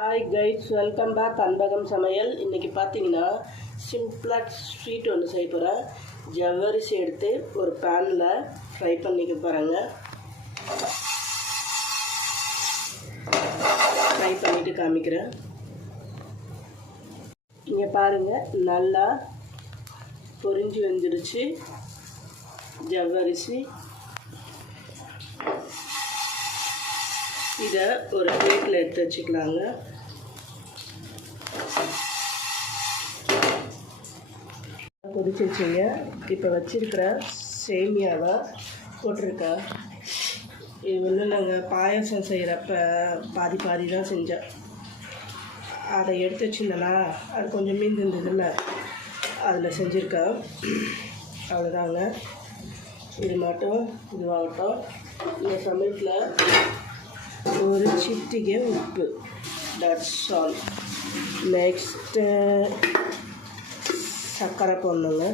Hi guys, welcome back Anbagam Samayal. இன்றைக்கி பார்த்தீங்கன்னா சிம்பிளாக ஸ்வீட் ஒன்று செய்ய போகிறேன். ஜவ்வரிசி எடுத்து ஒரு பேனில் ஃப்ரை பண்ணிக்க போகிறேங்க. ஃப்ரை பண்ணிவிட்டு காமிக்கிறேன். இங்கே பாருங்கள், நல்லா பொரிஞ்சு வந்துடுச்சு ஜவ்வரிசி. இதை ஒரு பிளேட்டில் எடுத்து வச்சுக்கலாங்க. கொதிச்சு வச்சுங்க. இப்போ வச்சுருக்கிற சேமியாவை போட்டிருக்கேன். இது வந்து நாங்கள் பாயசம் செய்கிறப்ப பாதி தான் செஞ்சேன். அதை எடுத்து வச்சுருந்தேன்னா அது கொஞ்சம் மீந்து இருந்ததில்ல, அதில் செஞ்சுருக்கேன். அவ்வளோதாங்க. இது மட்டும் இதுவாகட்டும். இந்த சமயத்தில் ஒரு சிட்டிகை உப்பு, தட்ஸ் ஆல். நெக்ஸ்ட்டு சர்க்கரை போடணுங்க.